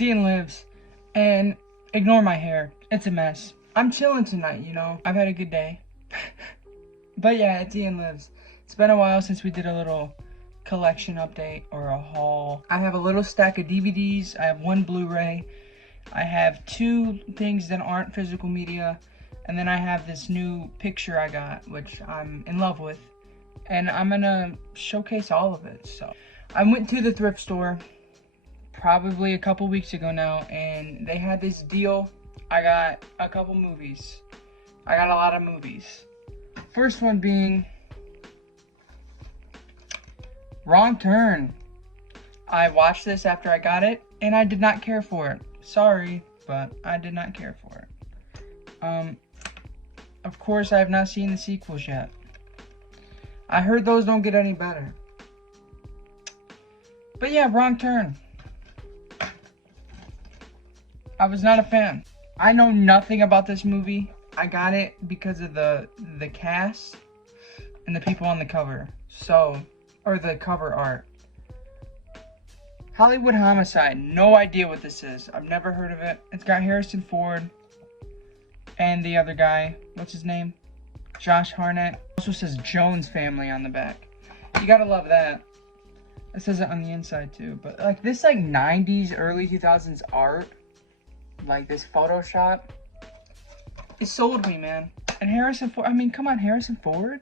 Ian Lives, and ignore my hair. It's a mess. I'm chilling tonight, you know. I've had a good day. But yeah, it's Ian Lives. It's been a while since we did a little collection update or a haul. I have a little stack of DVDs. I have one Blu-ray. I have 2 things that aren't physical media. And then I have this new picture I got, which I'm in love with. And I'm gonna showcase all of it. So I went to the thrift store probably a couple weeks ago now, and they had this deal. I got a couple movies. I got a lot of movies. First one being Wrong Turn. I watched this after I got it, and I did not care for it. Sorry, but I did not care for it. Of course, I have not seen the sequels yet. I heard those don't get any better. But yeah, Wrong Turn. I was not a fan. I know nothing about this movie. I got it because of the cast and the people on the cover. So, or the cover art. Hollywood Homicide. No idea what this is. I've never heard of it. It's got Harrison Ford and the other guy. What's his name? Josh Hartnett. Also says Jones Family on the back. You gotta love that. It says it on the inside too. But like this like 90s, early 2000s art, like this Photoshop, it sold me, man. And Harrison Ford, I mean, come on, Harrison Ford?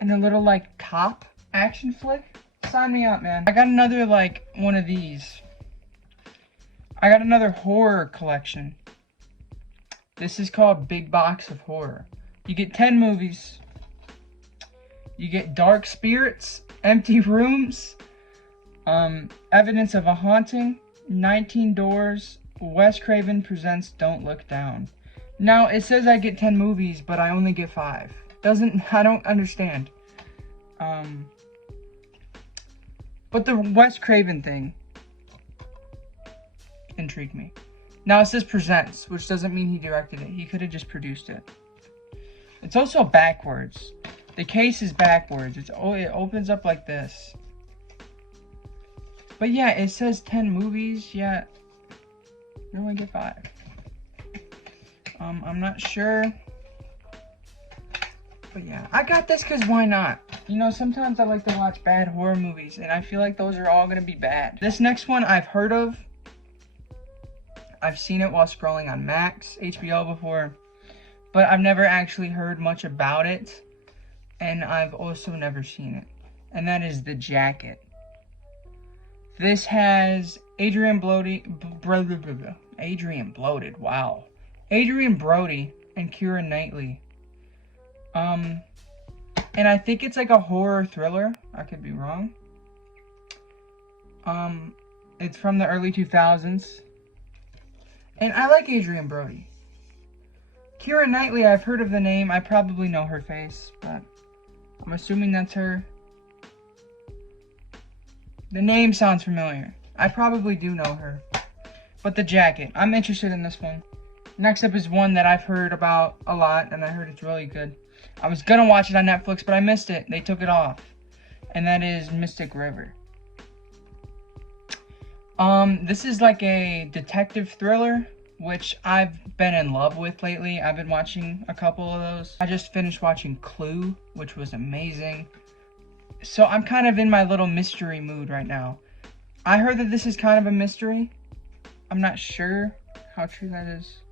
And a little like cop action flick? Sign me up, man. I got another like one of these. I got another horror collection. This is called Big Box of Horror. You get 10 movies. You get Dark Spirits, Empty Rooms, Evidence of a Haunting, 19 Doors, Wes Craven Presents Don't Look Down. Now, it says I get 10 movies, but I only get 5. I don't understand. But the Wes Craven thing intrigued me. Now, it says Presents, which doesn't mean he directed it. He could have just produced it. It's also backwards. The case is backwards. It opens up like this. But yeah, it says 10 movies, yet you only get 5. I'm not sure. But yeah, I got this because why not? You know, sometimes I like to watch bad horror movies, and I feel like those are all going to be bad. This next one I've heard of. I've seen it while scrolling on Max, HBO before. But I've never actually heard much about it. And I've also never seen it. And that is The Jacket. This has Adrian Brody, wow. Adrian Brody and Keira Knightley. And I think it's like a horror thriller. I could be wrong. It's from the early 2000s. And I like Adrian Brody. Keira Knightley, I've heard of the name. I probably know her face, but I'm assuming that's her. The name sounds familiar. I probably do know her. But The Jacket. I'm interested in this one. Next up is one that I've heard about a lot, and I heard it's really good. I was gonna watch it on Netflix, but I missed it. They took it off. And that is Mystic River. This is like a detective thriller, which I've been in love with lately. I've been watching a couple of those. I just finished watching Clue, which was amazing. So I'm kind of in my little mystery mood right now. I heard that this is kind of a mystery. I'm not sure how true that is.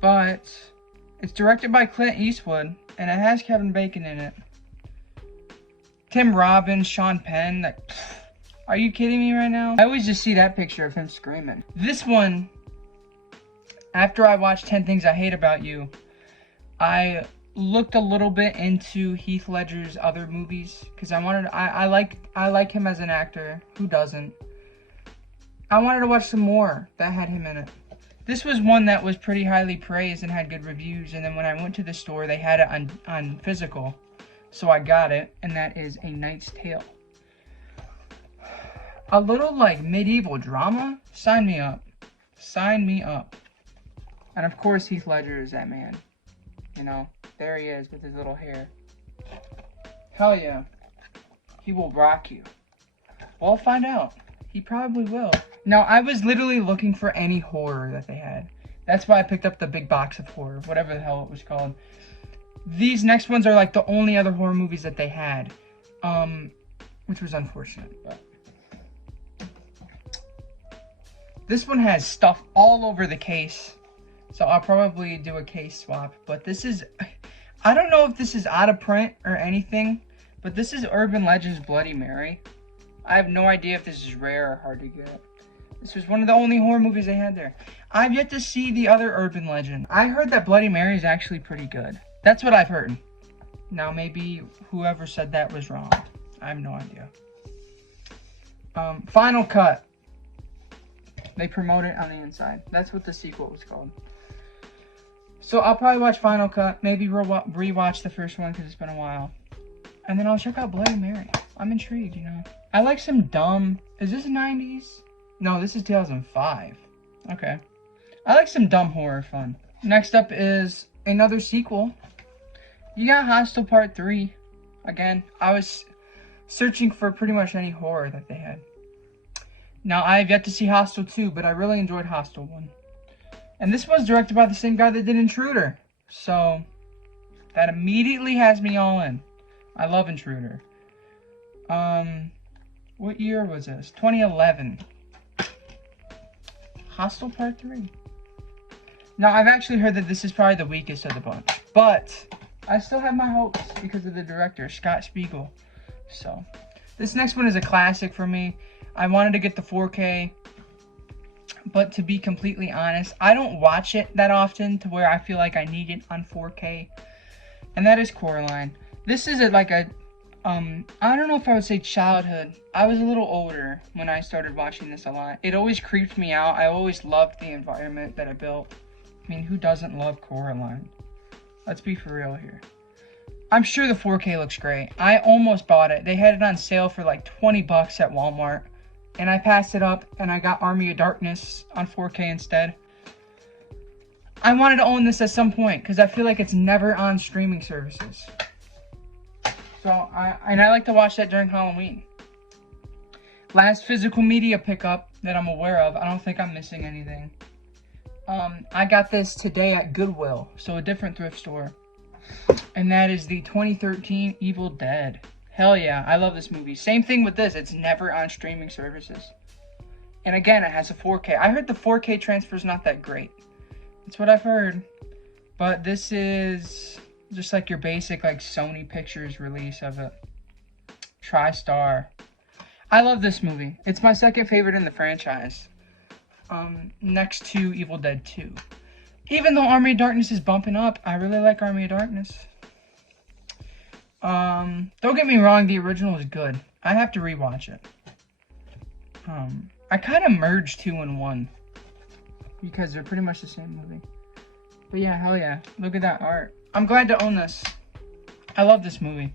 But it's directed by Clint Eastwood, and it has Kevin Bacon in it. Tim Robbins, Sean Penn. Are you kidding me right now? I always just see that picture of him screaming. This one, after I watched 10 Things I Hate About You, I looked a little bit into Heath Ledger's other movies because I like him as an actor. Who doesn't? I wanted to watch some more that had him in it. This was one that was pretty highly praised and had good reviews, and then when I went to the store, they had it on physical, so I got it, and that is A Knight's Tale. A little like medieval drama? Sign me up. Sign me up. And of course Heath Ledger is that man. You know, there he is with his little hair. Hell yeah. He will rock you. Well, I'll find out. He probably will. Now, I was literally looking for any horror that they had. That's why I picked up the big box of horror, whatever the hell it was called. These next ones are like the only other horror movies that they had. Which was unfortunate, but... This one has stuff all over the case. So I'll probably do a case swap. But this is... I don't know if this is out of print or anything. But this is Urban Legends Bloody Mary. I have no idea if this is rare or hard to get. This was one of the only horror movies they had there. I've yet to see the other Urban Legend. I heard that Bloody Mary is actually pretty good. That's what I've heard. Now maybe whoever said that was wrong. I have no idea. Final Cut. They promote it on the inside. That's what the sequel was called. So I'll probably watch Final Cut. Maybe rewatch the first one because it's been a while. And then I'll check out Bloody Mary. I'm intrigued, you know. I like some dumb... Is this 90s? No, this is 2005. Okay. I like some dumb horror fun. Next up is another sequel. You got Hostel Part 3. Again, I was searching for pretty much any horror that they had. Now, I have yet to see Hostel 2, but I really enjoyed Hostel 1. And this was directed by the same guy that did Intruder. So, that immediately has me all in. I love Intruder. What year was this? 2011. Hostel Part 3. Now, I've actually heard that this is probably the weakest of the bunch. But, I still have my hopes because of the director, Scott Spiegel. So, this next one is a classic for me. I wanted to get the 4K. But to be completely honest, I don't watch it that often to where I feel like I need it on 4K. And that is Coraline. This is like a, I don't know if I would say childhood. I was a little older when I started watching this a lot. It always creeped me out. I always loved the environment that it built. I mean, who doesn't love Coraline? Let's be for real here. I'm sure the 4K looks great. I almost bought it. They had it on sale for like 20 bucks at Walmart. And I passed it up and I got Army of Darkness on 4K instead. I wanted to own this at some point because I feel like it's never on streaming services. So, I like to watch that during Halloween. Last physical media pickup that I'm aware of. I don't think I'm missing anything. I got this today at Goodwill, so a different thrift store. And that is the 2013 Evil Dead. Hell yeah, I love this movie. Same thing with this, it's never on streaming services. And again, it has a 4K. I heard the 4K transfer is not that great. That's what I've heard. But this is just like your basic like Sony Pictures release of it. TriStar. I love this movie. It's my second favorite in the franchise. Next to Evil Dead 2. Even though Army of Darkness is bumping up, I really like Army of Darkness. Don't get me wrong, the original is good. I have to rewatch it. I kind of merged 2 and 1 because they're pretty much the same movie. But yeah, hell yeah. Look at that art. I'm glad to own this. I love this movie.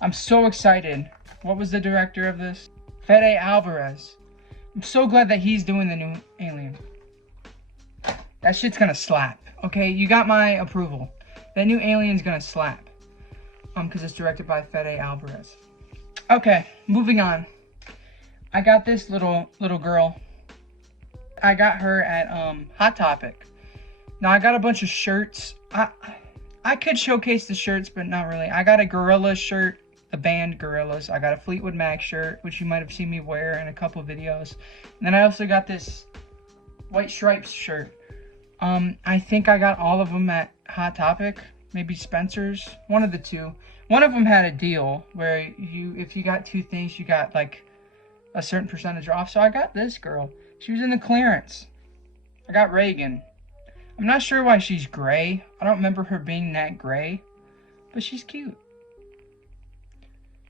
I'm so excited. What was the director of this? Fede Alvarez. I'm so glad that he's doing the new Alien. That shit's gonna slap. Okay, you got my approval. That new Alien's gonna slap. Because it's directed by Fede Alvarez. Okay, moving on. I got this little girl. I got her at Hot Topic. Now I got a bunch of shirts. I could showcase the shirts, but not really. I got a Gorillaz shirt, the band Gorillaz. I got a Fleetwood Mac shirt, which you might have seen me wear in a couple of videos. And then I also got this White Stripes shirt. I think I got all of them at Hot Topic. Maybe Spencer's. One of the two. One of them had a deal where if you got 2 things, you got like a certain percentage off. So I got this girl. She was in the clearance. I got Reagan. I'm not sure why she's gray. I don't remember her being that gray. But she's cute.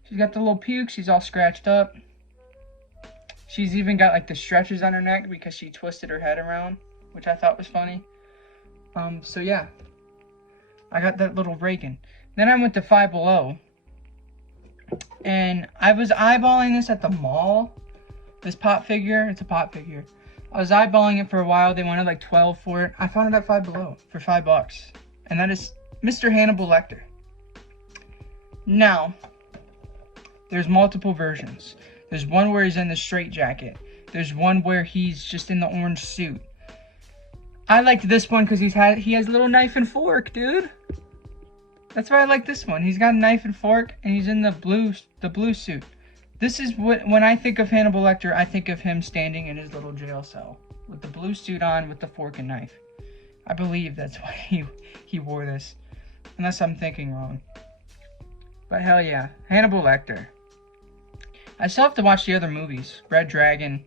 She's got the little puke. She's all scratched up. She's even got like the stretches on her neck because she twisted her head around, which I thought was funny. So yeah. I got that little Reagan. Then I went to Five Below. And I was eyeballing this at the mall. This pop figure. It's a pop figure. I was eyeballing it for a while. They wanted like 12 for it. I found it at Five Below for $5. And that is Mr. Hannibal Lecter. Now, there's multiple versions. There's one where he's in the straitjacket. There's one where he's just in the orange suit. I liked this one because he has a little knife and fork, dude. That's why I like this one. He's got a knife and fork, and he's in the blue suit. This is what, when I think of Hannibal Lecter, I think of him standing in his little jail cell with the blue suit on with the fork and knife. I believe that's why he wore this, unless I'm thinking wrong. But hell yeah, Hannibal Lecter. I still have to watch the other movies. Red Dragon,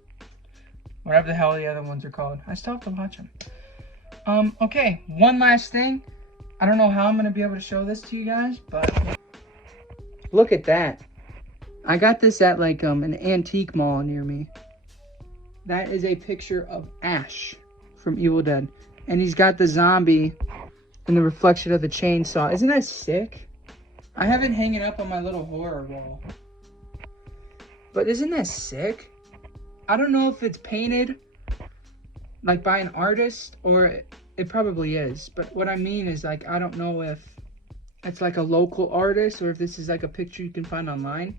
whatever the hell the other ones are called. I still have to watch them. Okay, one last thing. I don't know how I'm going to be able to show this to you guys, but look at that. I got this at like an antique mall near me. That is a picture of Ash from Evil Dead. And he's got the zombie in the reflection of the chainsaw. Isn't that sick? I have it hanging up on my little horror wall. But isn't that sick? I don't know if it's painted like by an artist, or it probably is. But what I mean is, like, I don't know if it's like a local artist or if this is like a picture you can find online.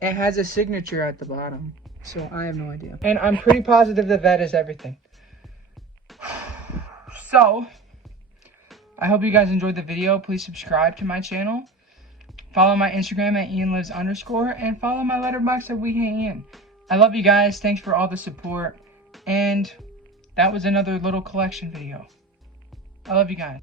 It has a signature at the bottom, so I have no idea. And I'm pretty positive that that is everything. So, I hope you guys enjoyed the video. Please subscribe to my channel. Follow my Instagram at ianlives_, and follow my Letterboxd at wehateian. I love you guys. Thanks for all the support. And that was another little collection video. I love you guys.